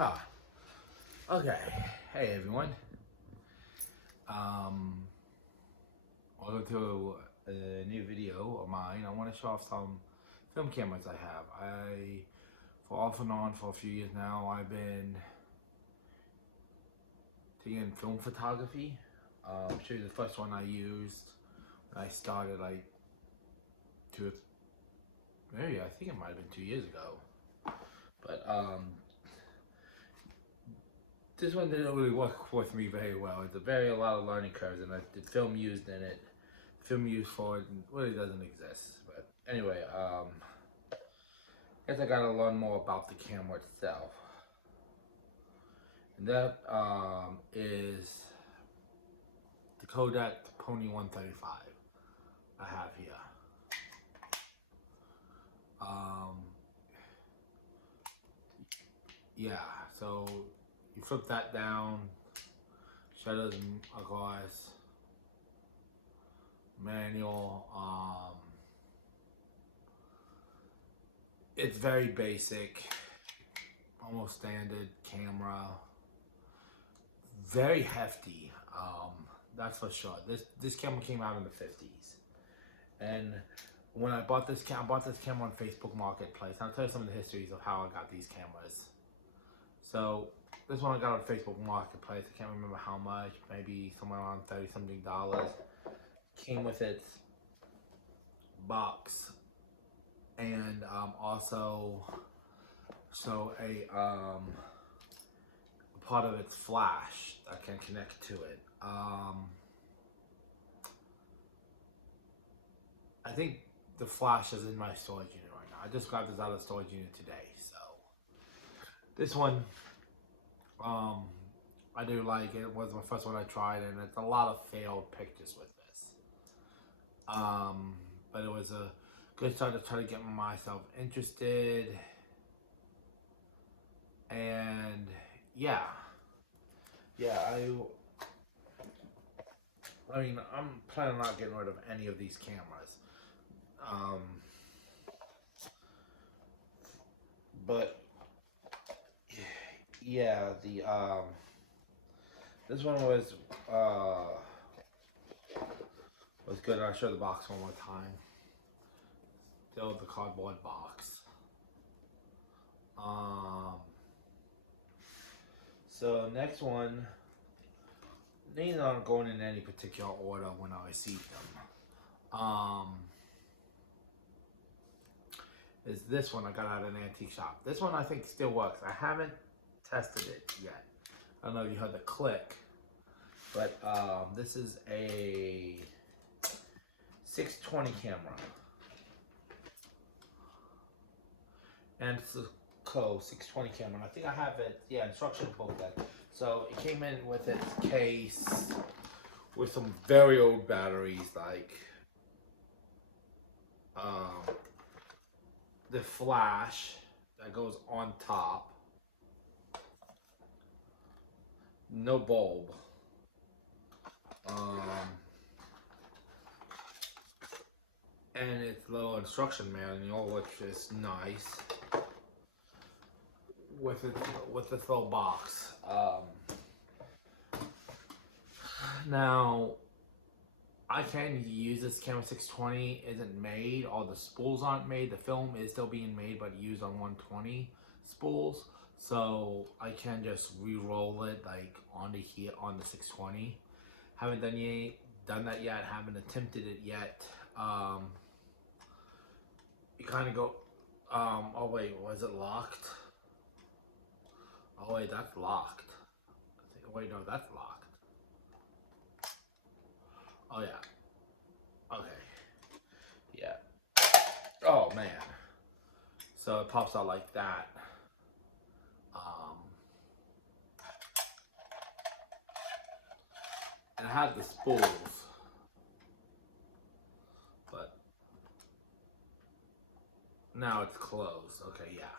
Ah, okay. Hey everyone. Um, Welcome to a new video of mine. I want to show off some film cameras I have. For off and on for a few years now, I've been taking film photography. I'll show you the first one I used when I started like maybe I think it might have been 2 years ago. But this one didn't really work with me very well. It's a lot of learning curves, and the film used in it, film used for it, really doesn't exist. But anyway, I guess I gotta learn more about the camera itself, and that is the Kodak Pony 135 I have here. Yeah, so you flip that down, shutters, of course, manual. It's very basic, almost standard camera. Very hefty, that's for sure. This camera came out in the 50s, and when I bought this camera on Facebook Marketplace. I'll tell you some of the histories of how I got these cameras. So this one I got on Facebook Marketplace. I can't remember how much, maybe somewhere around $30-something. Came with its box, and also a part of its flash that can connect to it. I think the flash is in my storage unit right now. I just got this out of the storage unit today, so this one, I do like it. It was my first one I tried, and it's a lot of failed pictures with this. But it was a good start to try to get myself interested, and yeah, I mean, I'm planning on not getting rid of any of these cameras. But yeah, this one was good. I'll show the box one more time. Still the cardboard box. So next one, these aren't going in any particular order when I receive them. Is this one I got out of an antique shop. This one I think still works. I haven't tested it yet. I don't know if you heard the click, but this is a 620 camera, and it's a Co 620 camera. And I think I have it. Yeah, instruction booklet. So it came in with its case with some very old batteries, like the flash that goes on top, no bulb, and its little instruction manual, which is nice, with this little box. Now, I can use this camera. 620 isn't made, all the spools aren't made. The film is still being made, but used on 120 spools. So I can just re-roll it like onto here on the 620. Haven't done that yet. Haven't attempted it yet. You kind of go. Oh wait, was it locked? Oh wait, that's locked. I think. Wait, no, that's locked. Oh yeah. Okay. Yeah. Oh man. So it pops out like that. And I have the spools, but now it's closed. Okay, yeah.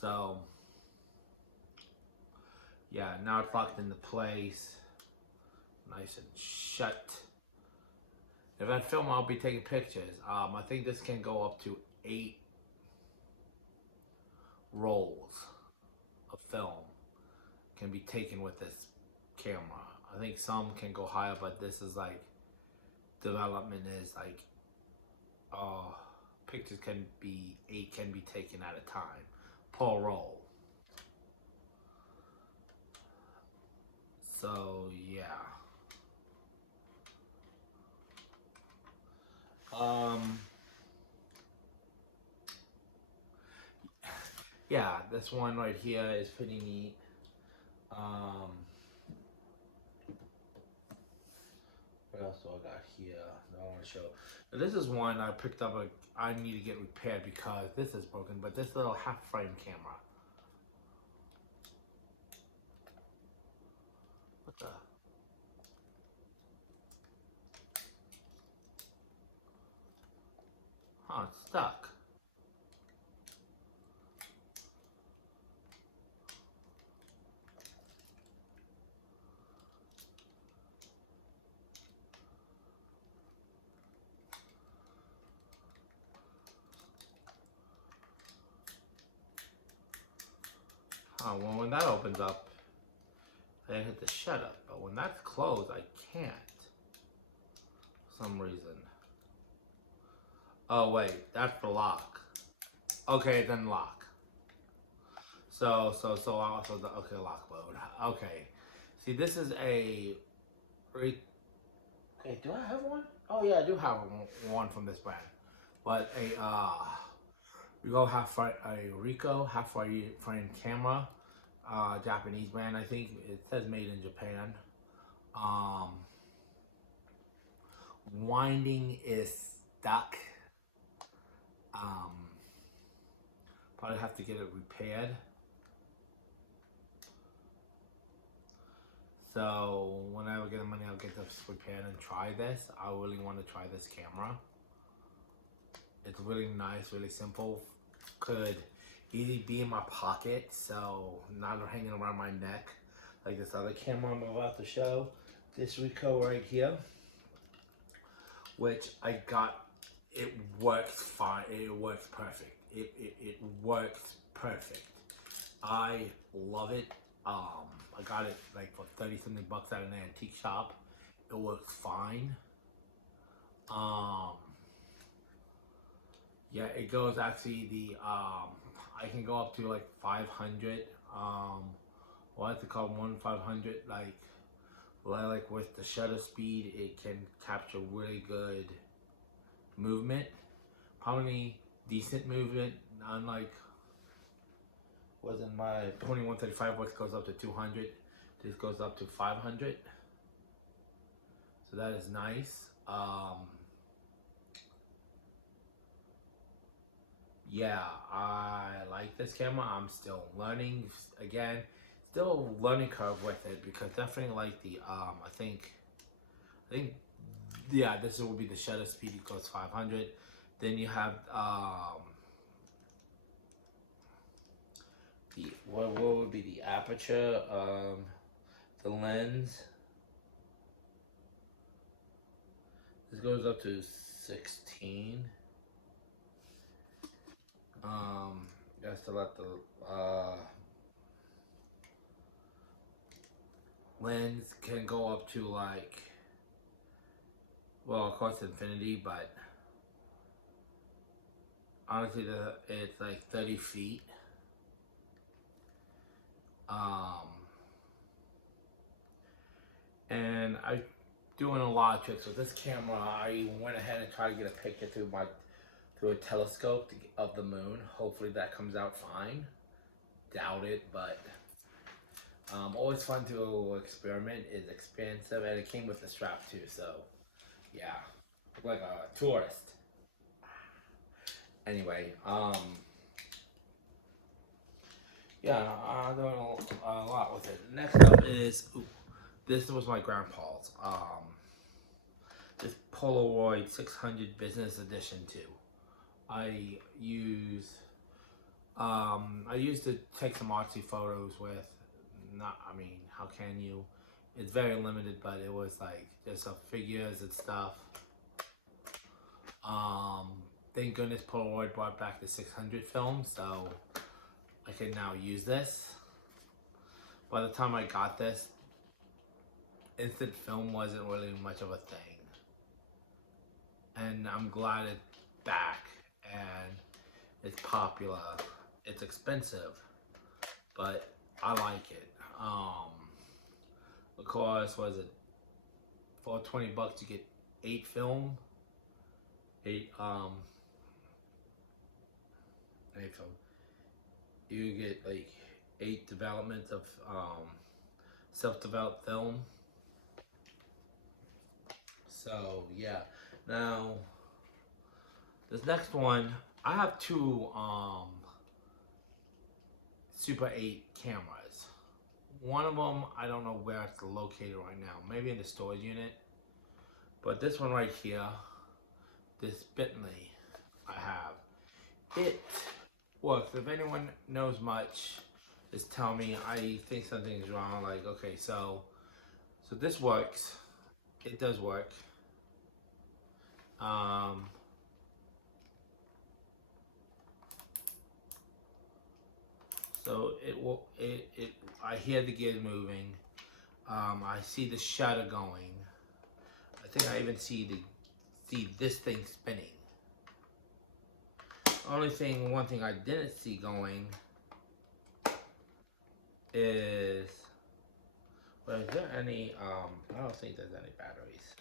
So yeah, now it's locked into place, nice and shut. If I film, I'll be taking pictures. I think this can go up to 8 rolls of film. can be taken with this camera. I think some can go higher, but this is like development is like pictures can be 8 can be taken at a time per roll. So yeah. Yeah, this one right here is pretty neat. What else do I got here that I want to show? Now, this is one I picked up. I need to get repaired because this is broken. But this little half frame camera. What the? Huh, it's stuck. Well, when that opens up, I hit the shut up. But when that's closed, I can't. For some reason. Oh wait, that's the lock. Okay, then lock. So also the okay lock mode. Okay, see this is a. Okay, do I have one? Oh yeah, I do have one from this brand, but Ricoh half frame camera, Japanese brand. I think it says made in Japan. Winding is stuck. Probably have to get it repaired. So whenever I get the money, I'll get this repaired and try this. I really want to try this camera. It's really nice, really simple. Could easily be in my pocket, so not hanging around my neck like this other camera I'm about to show. This Ricoh right here, which I got. It works fine. It works perfect. It works perfect. I love it. I got it like for 30 something bucks at an antique shop. It works fine. Yeah, it goes actually I can go up to like 500. What's it called? 500. Like with the shutter speed, it can capture really good movement. Probably decent movement, unlike was in my Pony 135, which goes up to 200. This goes up to 500. So that is nice. Yeah, I like this camera. I'm still learning. Again, still learning curve with it because definitely like the I think yeah, this will be the shutter speed. It goes 500. Then you have what would be the aperture, the lens. This goes up to 16. Just to let the lens can go up to like, well, of course infinity, but honestly it's like 30 feet. And I'm doing a lot of tricks with this camera. I went ahead and tried to get a picture through a telescope of the moon. Hopefully that comes out fine. Doubt it, but always fun to experiment. It's expensive, and it came with a strap too. So yeah, like a tourist. Anyway, yeah, I'm doing a lot with it. Next up is this was my grandpa's. This Polaroid 600 Business Edition 2. I used to take some artsy photos with. I mean, how can you? It's very limited, but it was like just some figures and stuff. Thank goodness Polaroid brought back the 600 film, so I can now use this. by the time I got this, instant film wasn't really much of a thing. And I'm glad it's back and it's popular. It's expensive, but I like it. Of course, was it for $20 you get 8 film, 8 8 film. You get like 8 developments of self-developed film. So yeah, now this next one, I have 2 Super 8 cameras. One of them, I don't know where it's located right now. Maybe in the storage unit. But this one right here, this Bentley I have, it works. If anyone knows much, just tell me. I think something's wrong. Like, okay, so this works. It does work. So it will. I hear the gears moving. I see the shutter going. I think I even see this thing spinning. One thing I didn't see going is, well, is there any, I don't think there's any batteries.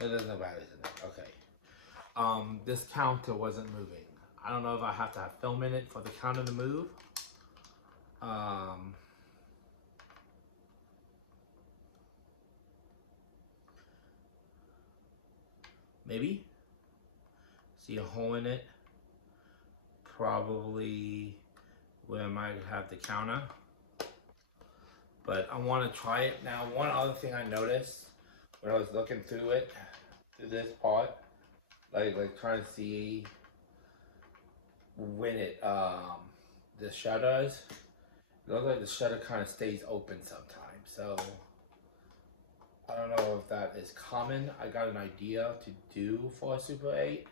No, there's no batteries in there, okay. This counter wasn't moving. I don't know if I have to have film in it for the counter to move. Maybe. See a hole in it. Probably where I might have the counter. But I want to try it. Now, one other thing I noticed when I was looking through it, through this part, like trying to see when it, the shutters, it looks like the shutter kind of stays open sometimes. So I don't know if that is common. I got an idea to do for a Super 8.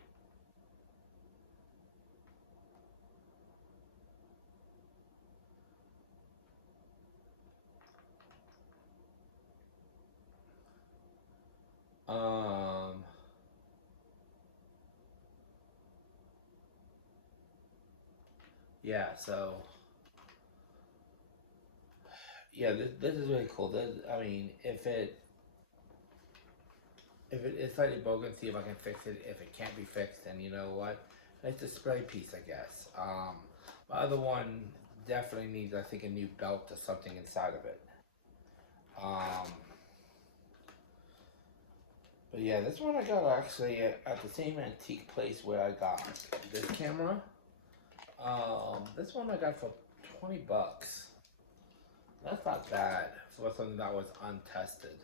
Yeah, so yeah, this is really cool. I mean, if it is slightly broken, see if I can fix it. If it can't be fixed, then you know what? It's a spray piece, I guess. My other one definitely needs, I think, a new belt or something inside of it. But yeah, this one I got actually at the same antique place where I got this camera. This one I got for $20. That's not bad for something that was untested,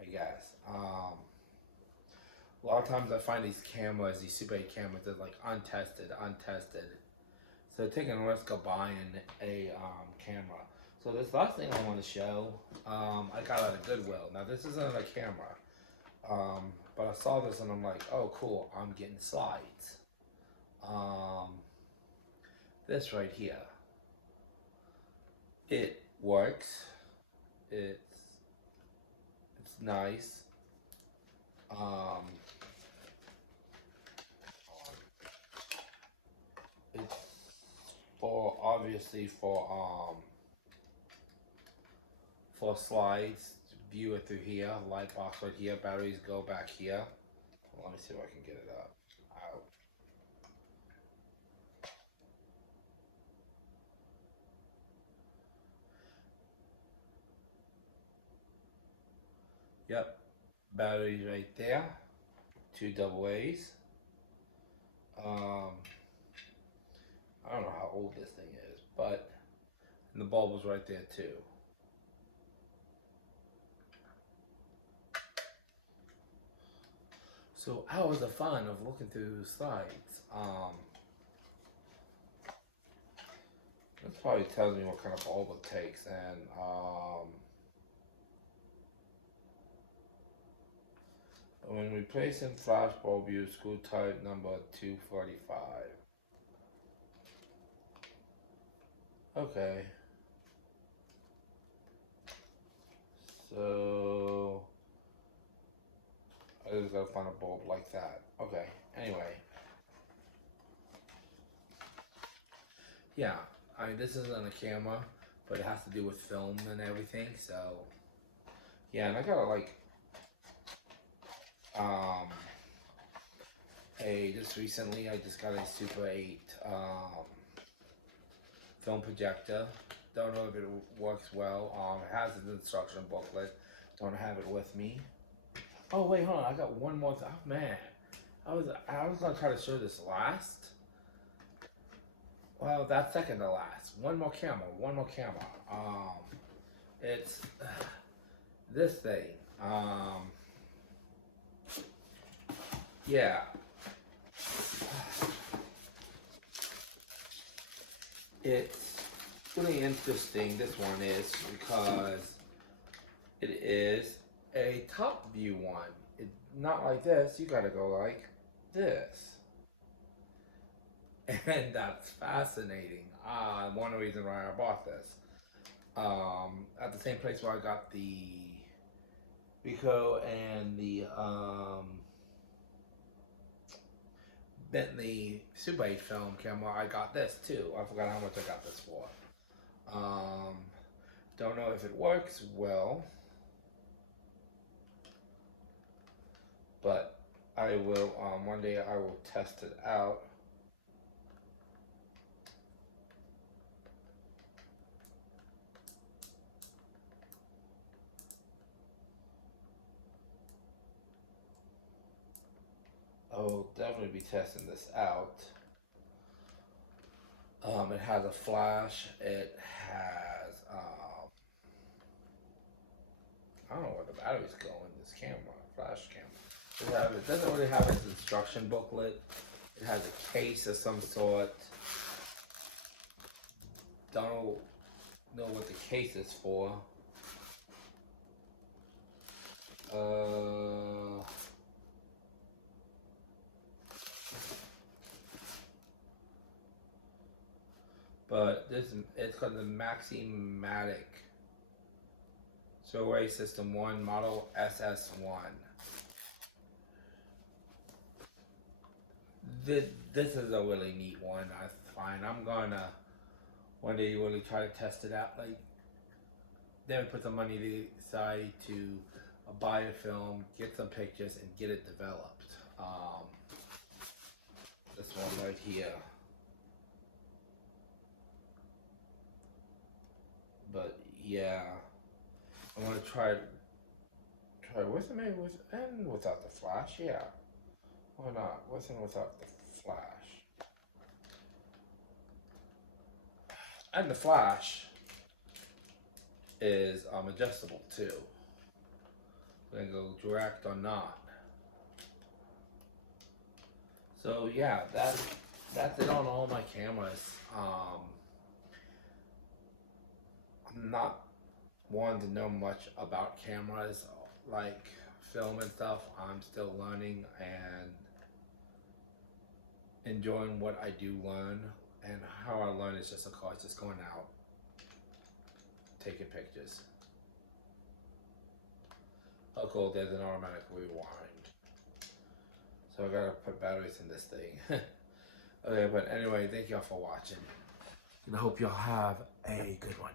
I guess. A lot of times I find these cameras, these Super 8 cameras, they're like untested. So taking a risk of buying a camera. So this last thing I want to show, I got at a Goodwill. Now this isn't a camera, but I saw this and I'm like, oh cool, I'm getting slides. This right here, it works. It's nice. It's obviously for slides. View it through here. Light box right here. Batteries go back here. Let me see if I can get it up. Out. Yep. Batteries right there. 2 double A's. I don't know how old this thing is, but and the bulb was right there too. So hours of fun of looking through slides. This probably tells me what kind of bulb it takes, and when replacing flash bulb, use screw type number 245. Okay. So I just gotta find a bulb like that. Okay, anyway. Yeah, I mean, this isn't a camera, but it has to do with film and everything, so. Yeah, and I got like, um, just recently I just got a Super 8, film projector. Don't know if it works well. It has an instruction booklet. Don't have it with me. Oh wait, hold on. I got one more. Oh man, I was gonna try to show this last. Well, that's second to last. One more camera. One more camera. It's this thing. Yeah. It's really interesting. This one is because it is a top view one. It's not like this. You gotta go like this. And that's fascinating. One reason why I bought this. At the same place where I got the Ricoh and the Bentley Super 8 film camera, I got this too. I forgot how much I got this for. Don't know if it works well, but I will, one day I will test it out. I will definitely be testing this out. It has a flash. It has, I don't know where the batteries go in this camera, flash camera. It doesn't really have its instruction booklet. It has a case of some sort. Don't know what the case is for. But it's called the Maximatic Survey System 1 Model SS1. This is a really neat one, I find. I'm gonna one day really try to test it out. Like, then put some money aside to buy a film, get some pictures, and get it developed. This one right here. But yeah, I'm gonna try with it, maybe with and without the flash. Yeah, why not? With and without the flash. And the flash is adjustable too. We can go direct or not. So yeah, that's it on all my cameras. I'm not one to know much about cameras, like film and stuff. I'm still learning and enjoying what I do learn. And how I learn is just, of course, just going out, taking pictures. Oh cool, there's an automatic rewind. So I gotta put batteries in this thing. Okay, but anyway, thank y'all for watching. And I hope y'all have a good one.